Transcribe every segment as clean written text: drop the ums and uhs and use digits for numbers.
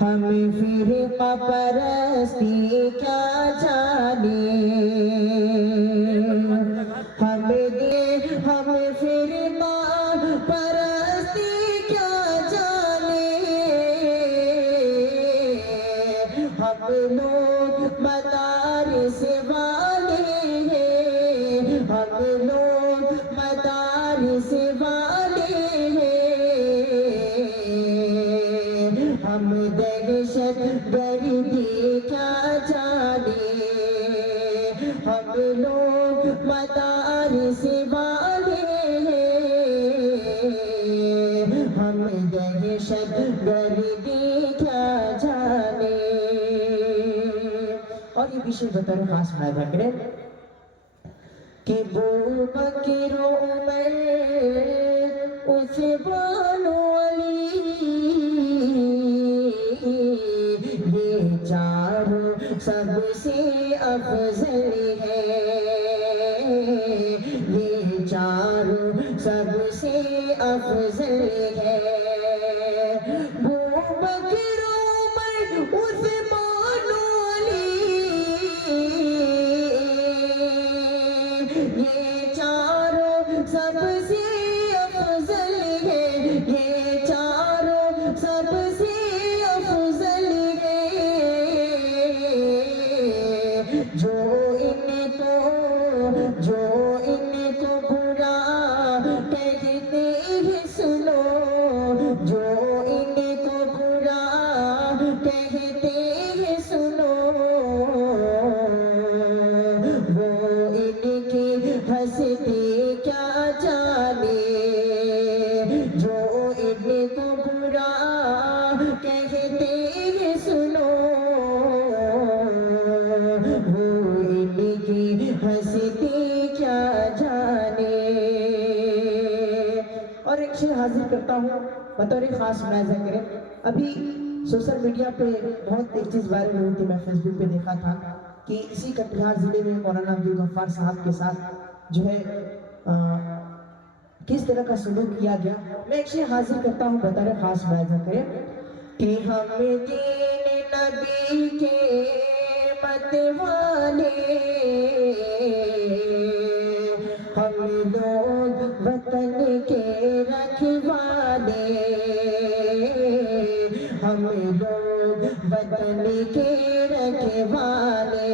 हमें फिर परस्ती क्या जाने, हमें फिर परस्ती क्या जाने। हम लोग मदारिस वाले हैं, हम लोग मदारिस वाले हैं। हम दहशत गर्दी क्या जाने, हम लोग मदारिस वाले हैं। हम दहशत गर्दी क्या जाने। और ये विषय बता रहे खास फायदा करें कि वो बकर उमर उस्मान अली, ये चारों सबसे अफजल है, ये चारों सबसे अफजल है। वो बकर उमर उस्मान अली, ये चारों सबसे अफजल है, ये चारों सबसे अफजल है। जो इनको बुरा कहते हैं सुनो, जो इनको बुरा कहते हैं सुनो, वो इनकी हंसते क्या जाने। जो इनको बुरा कहते हैं सुनो, वो इनकी हंसते क्या जाने। और एक शेर हाजिर करता हूँ बतौर खास मुलाहिजा करें। अभी सोशल मीडिया पे बहुत एक चीज़ वायरल हुई थी, मैं फेसबुक पे देखा था कि इसी कटिहार जिले में मौलाना अब्दुल गफ्फार साहब के साथ जो है किस तरह का सलूक किया गया। मैं एक शेर हाजिर करता हूँ बता रहे खास मुलाहिजा करें कि हम दीन नबी के मत वाले, हम लोग वतन के रखवाले, हम लोग वतन के रखवाले।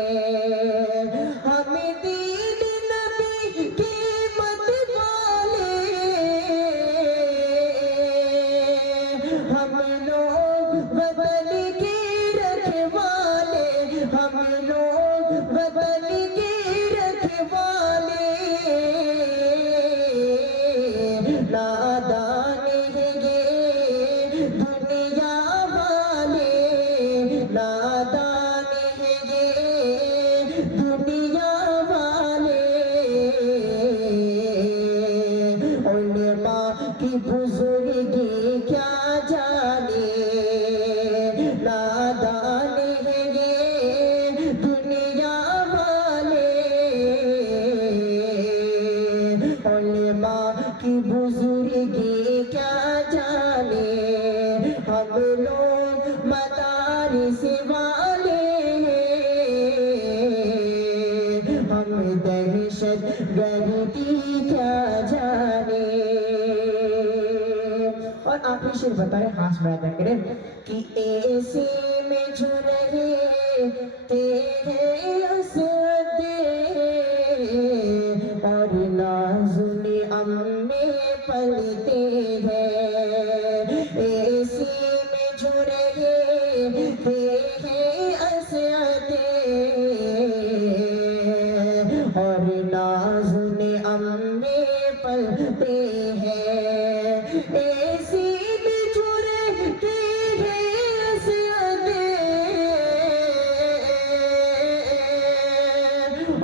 हम दीन नबी के मत वाले, हम लोग वतन के रखवाले, हम लोग वतन के रखवाले। नादान है ये दुनिया वाले, नादान है ये दुनिया वाले। उलमा की बुजुर्गी क्या जाने, नादान है ये दुनिया वाले। उलमा की बुजुर्गी क्या जाने, हम लोग मदारिस वाले हैं। हम दहशत गर्दी क्या जाने। और आखिरी शेर बताए खास बात करें कि ऐसे में जो रहे ते हैं असदे, और नाज़ुने अम्मे पलते हैं। ऐसे में जो रहे ते हैं असदे, और नाज़ुने अम्मे पलते हैं। ऐसे में जो रहते हैं असदे,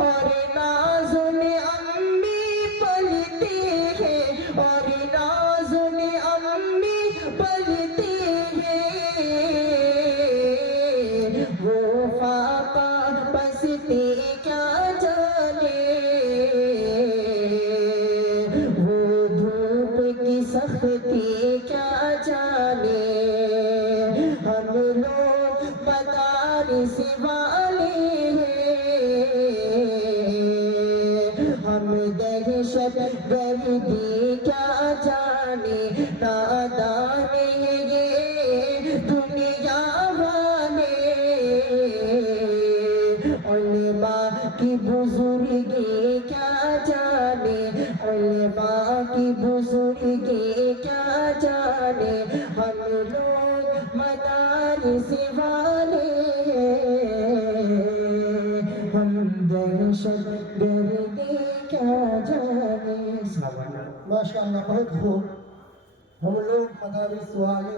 और नाज़ुने अम्मी पलते हैं, और नाज़ुने अम्मी पलते हैं। वो फाका बसते क्या जाने, रखती क्या जाने, हम लोग मदारिस वाले हैं, हम दहशत गर्दी क्या जाने, नादान है ये दुनिया वाले, उलमा की बुजुर्गी क्या जाने, उलमा की बुजुर्गी क्या जाने, हम लोग मदारिस वाले हैं, हम दहशत गर्दी क्या जाने। माशाअल्लाह, बहुत खूब। हम लोग मदारिस वाले